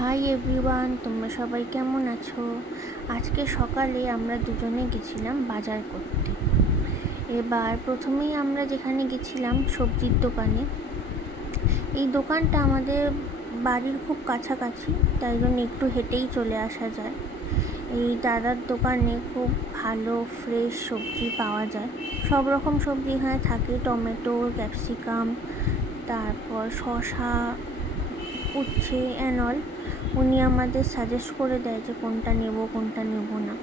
Hi everyone, তোমরা সবাই কেমন আছো? আজকে সকালে আমরা দুজনে গেছিলাম বাজার করতে। এবার প্রথমেই আমরা যেখানে গেছিলাম সবজির দোকানে। এই দোকানটা আমাদের বাড়ির খুব কাছাকাছি, তাই জন্য একটু হেঁটেই চলে আসা যায়। এই দাদার দোকানে খুব ভালো ফ্রেশ সবজি পাওয়া যায়। সব রকম সবজি এখানে থাকে, টমেটো, ক্যাপসিকাম, তারপর শসা, উচ্ছে অ্যান্ড অল। উনি আমাদের সাজেস্ট করে দেয় যে কোনটা নেব কোনটা নেব না।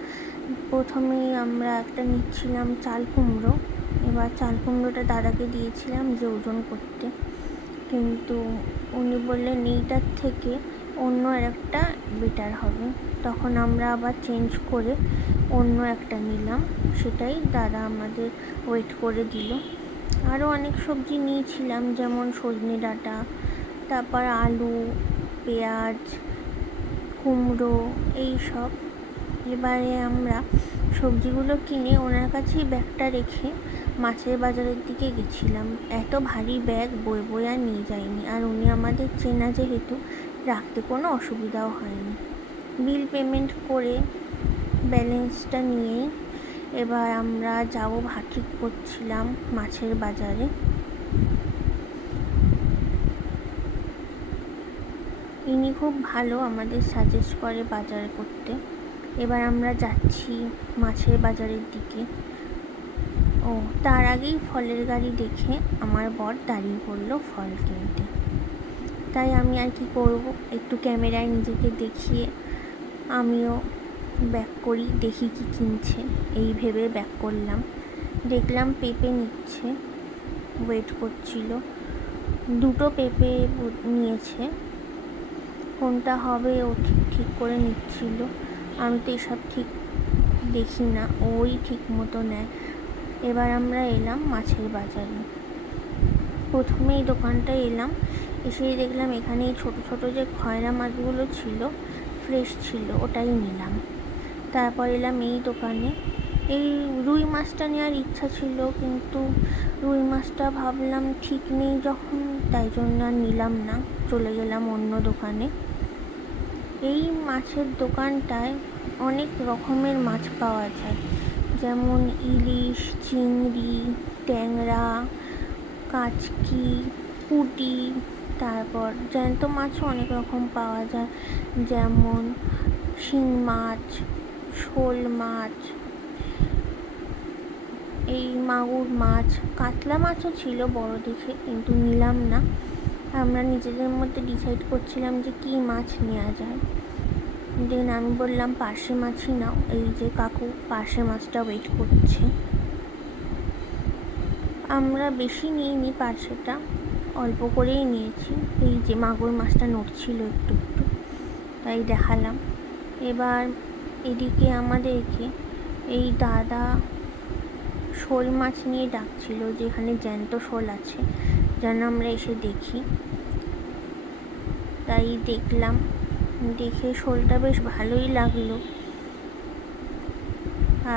প্রথমেই আমরা একটা নিচ্ছিলাম চাল কুমড়ো। এবার চাল কুমড়োটা দাদাকে দিয়েছিলাম যে ওজন করতে, কিন্তু উনি বললেন এইটার থেকে অন্য একটা বেটার হবে। তখন আমরা আবার চেঞ্জ করে অন্য একটা নিলাম, সেটাই দাদা আমাদের ওয়েট করে দিল। আরও অনেক সবজি নিয়েছিলাম, যেমন সজনে ডাঁটা, তারপর আলু, পেঁয়াজ, কুমড়ো, এই সব। এবারে আমরা সবজিগুলো কিনে ওনার কাছেই ব্যাগটা রেখে মাছের বাজারের দিকে গেছিলাম। এত ভারী ব্যাগ বয়ে বয়ে আর নিয়ে যাইনি, আর উনি আমাদের চেনা যেহেতু রাখতে কোনো অসুবিধাও হয়নি। বিল পেমেন্ট করে ব্যালেন্সটা নিয়েই এবার আমরা যাবো ঠিক করছিলাম মাছের বাজারে। ইনি খুব ভালো, আমাদের সাজেস্ট করে বাজার করতে। এবার আমরা যাচ্ছি মাছের বাজারের দিকে। তার আগেই ফলের গাড়ি দেখে আমার বর দাঁড়িয়ে পড়লো ফল কিনতে। তাই আমি আর কি করব, একটু ক্যামেরায় নিজেকে দেখিয়ে আমিও ব্যাক করি, দেখি কি কিনছে। এই ভেবে ব্যাক করলাম। দেখলাম পেঁপে নিচ্ছে, ওয়েট করছিল। দুটো পেঁপে নিয়েছে, কোনটা হবে ও ঠিক করে নিচ্ছিল। আমি তো এসব ঠিক দেখি না, ওই ঠিক মতো নেয়। এবার আমরা এলাম মাছের বাজারে। প্রথমে এই দোকানটায় এলাম, এসেই দেখলাম এখানে এই ছোটো ছোটো যে খয়রা মাছগুলো ছিল ফ্রেশ ছিল, ওটাই নিলাম। তারপর এলাম এই দোকানে। এই রুই মাছটা নেওয়ার ইচ্ছা ছিল, কিন্তু রুই মাছটা ভাবলাম ঠিক নেই যখন, তাই জন্য আর নিলাম না, চলে গেলাম অন্য দোকানে। এই মাছের দোকানটায় অনেক রকমের মাছ পাওয়া যায়, যেমন ইলিশ, চিংড়ি, ট্যাংরা, কাচকি, পুঁটি, তারপর জ্যান্ত মাছও অনেক রকম পাওয়া যায়, যেমন শিং মাছ, শোল মাছ, এই মাগুর মাছ, কাতলা মাছও ছিল বড় দেখে, কিন্তু নিলাম না। আমরা নিজেদের মধ্যে ডিসাইড করছিলাম যে কী মাছ নেওয়া যায়। দেন আমি বললাম পার্শে মাছই নাও। এই যে কাকু পার্শে মাছটা ওয়েট করছে। আমরা বেশি নিইনি পার্শেটা, অল্প করেই নিয়েছি। এই যে মাগুর মাছটা নড়ছিল একটু একটু, তাই দেখালাম। এবার এদিকে আমাদেরকে এই দাদা শোল মাছ নিয়ে ডাকছিল, যেখানে জ্যান্ত শোল আছে, যেন আমরা এসে দেখি। তাই দেখলাম, দেখে শোলটা বেশ ভালোই লাগলো।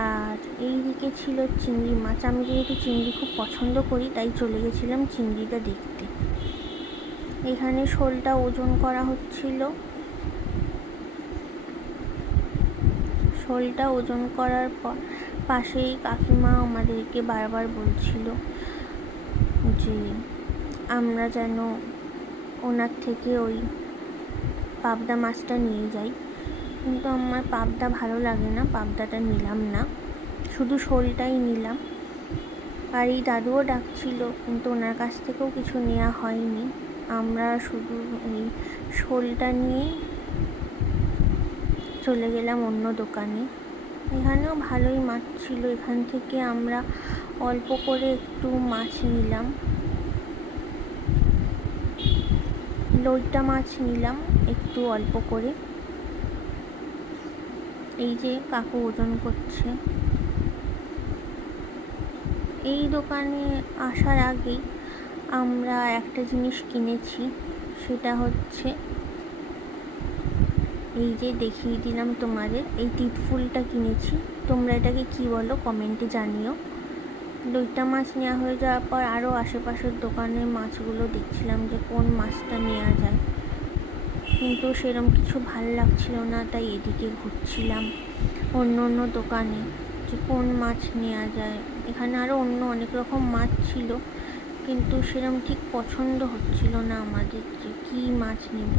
আর এই দিকে ছিল চিংড়ি মাছ। আমি যেহেতু চিংড়ি খুব পছন্দ করি, তাই চলে গেছিলাম চিংড়িটা দেখতে। এখানে শোলটা ওজন করা হচ্ছিল। শোলটা ওজন করার পর পাশেই কাকিমা আমাদেরকে বারবার বলছিল যে আমরা যেন ওনার থেকে ওই পাবদা মাছটা নিয়ে যাই, কিন্তু আমার পাবদা ভালো লাগে না, পাবদাটা নিলাম না, শুধু শোলটাই নিলাম। আর এই দাদুও ডাকছিল, কিন্তু ওনার কাছ থেকেও কিছু নেওয়া হয়নি। আমরা শুধু এই শোলটা নিয়েই চলে গেলাম অন্য দোকানে। এখানেও ভালোই মাছ ছিল, এখান থেকে আমরা অল্প করে একটু মাছ নিলাম। লইট্টা মাছ নিলাম একটু অল্প করে। এই যে কাকু ওজন করছে। এই দোকানে আসার আগেই আমরা একটা জিনিস কিনেছি, সেটা হচ্ছে এই যে দেখিয়ে দিলাম তোমাদের, এই তিতফুলটা কিনেছি। তোমরা এটাকে কি বলো কমেন্টে জানিও। লইট্টা মাছ নেওয়া হয়ে যাওয়ার পর আরও আশেপাশের দোকানের মাছগুলো দেখছিলাম যে কোন মাছটা নেওয়া যায়। কিন্তু সেরকম কিছু ভাল লাগছিল না, তাই এদিকে ঘুরছিলাম অন্য অন্য দোকানে যে কোন মাছ নেওয়া যায়। এখানে আরও অন্য অনেক রকম মাছ ছিল, কিন্তু সেরকম ঠিক পছন্দ হচ্ছিল না আমাদের যে কী মাছ নেব।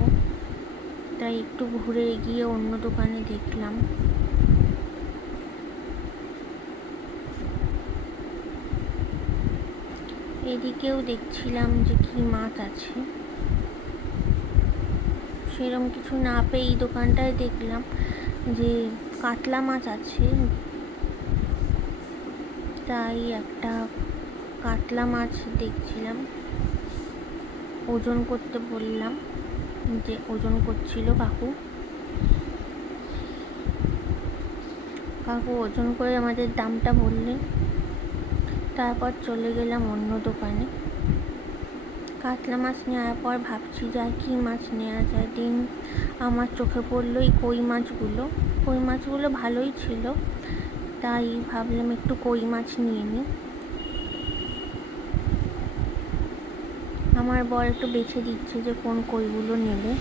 তাই একটু ঘুরে গিয়ে অন্য দোকানে দেখলাম। এদিকেও দেখছিলাম যে কী মাছ আছে, সেরকম কিছু না পেয়ে এই দোকানটায় দেখলাম যে কাতলা মাছ আছে, তাই একটা কাতলা মাছ দেখছিলাম। ওজন করতে বললাম, যে ওজন করছিল কাকু ওজন করে আমাদের দামটা বললেন। তারপর চলে গেলাম অন্য দোকানে। কাতলা মাছ নেওয়ার পর ভাবছি যে আর কী মাছ নেওয়া যায়। দিন আমার চোখে পড়লো এই কই মাছগুলো ভালোই ছিল, তাই ভাবলাম একটু কই মাছ নিয়ে নিই। আমার বর একটু বেছে দিচ্ছে যে কোন কইগুলো নেবে,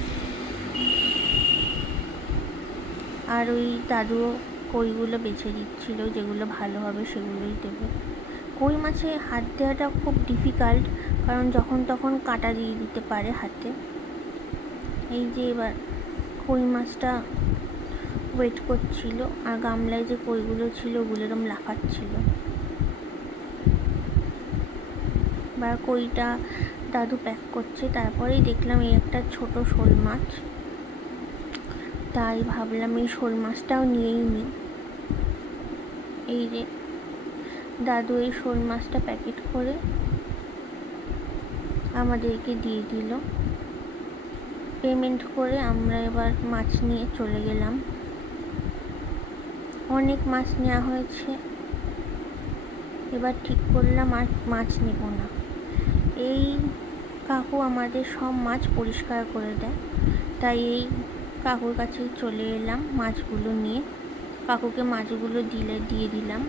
আর ওই দাদুও কইগুলো বেছে দিচ্ছিল, যেগুলো ভালো হবে সেগুলোই দেবে। কই মাছে হাত দেওয়াটা খুব ডিফিকাল্ট, কারণ যখন তখন কাটা দিয়ে দিতে পারে হাতে। এই যে এবার কই মাছটা ওয়েট করছিল, আর গামলায় যে কইগুলো ছিল ওগুলো এরকম লাফাচ্ছিল। বা কইটা দাদু প্যাক করছে, তারপরেই দেখলাম এই একটা ছোট শোল মাছ, তাই ভাবলাম এই শোল মাছটাও নিয়েই নিই। এই যে দাদু এই শোল মাছটা প্যাকেট করে আমাদেরকে দিয়ে দিল। পেমেন্ট করে আমরা এবার মাছ নিয়ে চলে গেলাম। অনেক মাছ নেওয়া হয়েছে, এবার ঠিক করলাম আর মাছ নেব না। এই কাকু আমাদের সব মাছ পরিষ্কার করে দেয়, তাই এই কাকুর কাছে চলে এলাম মাছগুলো নিয়ে। কাকুকে মাছগুলো দিয়ে দিলাম।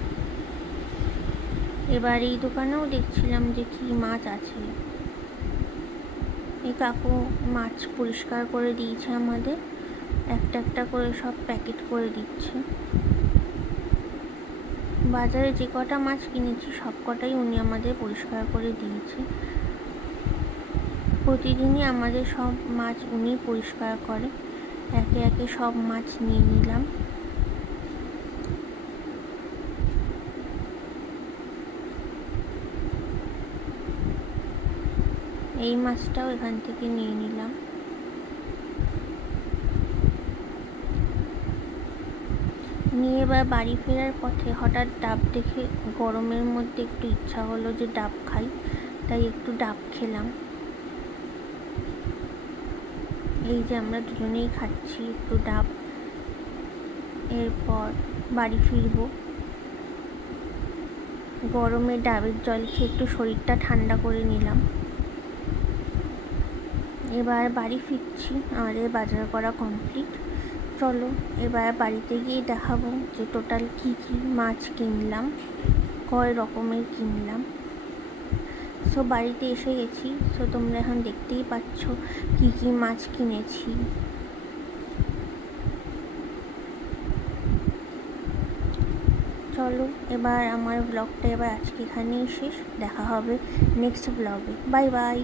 এবার এই দোকানেও দেখছিলাম যে কী মাছ আছে। এই কাকু মাছ পরিষ্কার করে দিয়েছে আমাদের, একটা একটা করে সব প্যাকেট করে দিচ্ছে। বাজারে যে কটা মাছ কিনেছি সব কটাই উনি আমাদের পরিষ্কার করে দিয়েছে। প্রতিদিনই আমাদের সব মাছ উনি পরিষ্কার করে। একে একে সব মাছ নিয়ে নিলাম। এই মাছটাও এখান থেকে নিয়ে নিলাম। নিয়ে এবার বাড়ি ফেরার পথে হঠাৎ ডাব দেখে গরমের মধ্যে একটু ইচ্ছা হলো যে ডাব খাই, তাই একটু ডাব খেলাম। এই যে আমরা দুজনেই খাচ্ছি একটু ডাব। এরপর বাড়ি ফিরব। গরমে ডাবের জল খেয়ে একটু শরীরটা ঠান্ডা করে নিলাম। এবার বাড়ি ফিরছি, আমাদের বাজার করা কমপ্লিট। চলো এবার বাড়িতে গিয়ে দেখাবো যে টোটাল কী কী মাছ কিনলাম, কয় রকমের কিনলাম। সো বাড়িতে এসে গেছি। সো তোমরা এখন দেখতেই পাচ্ছ কী কী মাছ কিনেছি। চলো এবার আমার ব্লগটা এবার আজকে এখানেই শেষ। দেখা হবে নেক্সট ব্লগে। Bye bye.